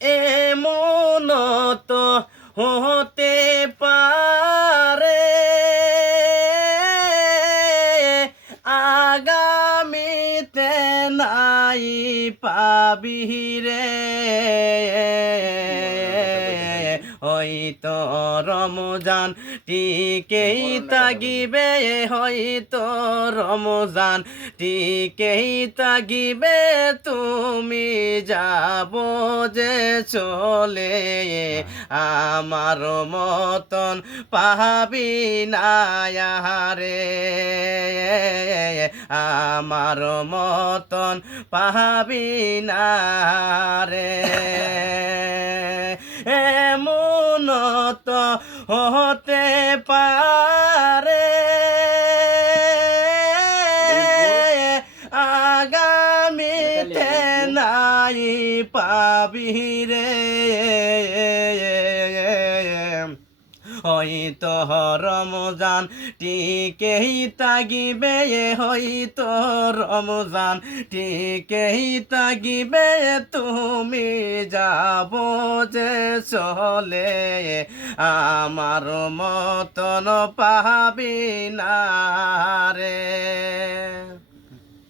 এমন তো হতে পারে আগামীতে নাই পাবি রে হয়তো রমজান টিকেই তাগিবে হয়তো রমজান টিকেই তাগিবে তুমি যাব যে চলে আমার মতন পাবি না রে আমার মতন পাবি না রে এমন তো হতে পারে আগামীতে নাই পাবি রে হয়তো রমজান টিকেই তাগিবে হয়তো রমজান টিকেই তাগিবে তুমি যাব যে চলে আমার মতন পাবি না রে।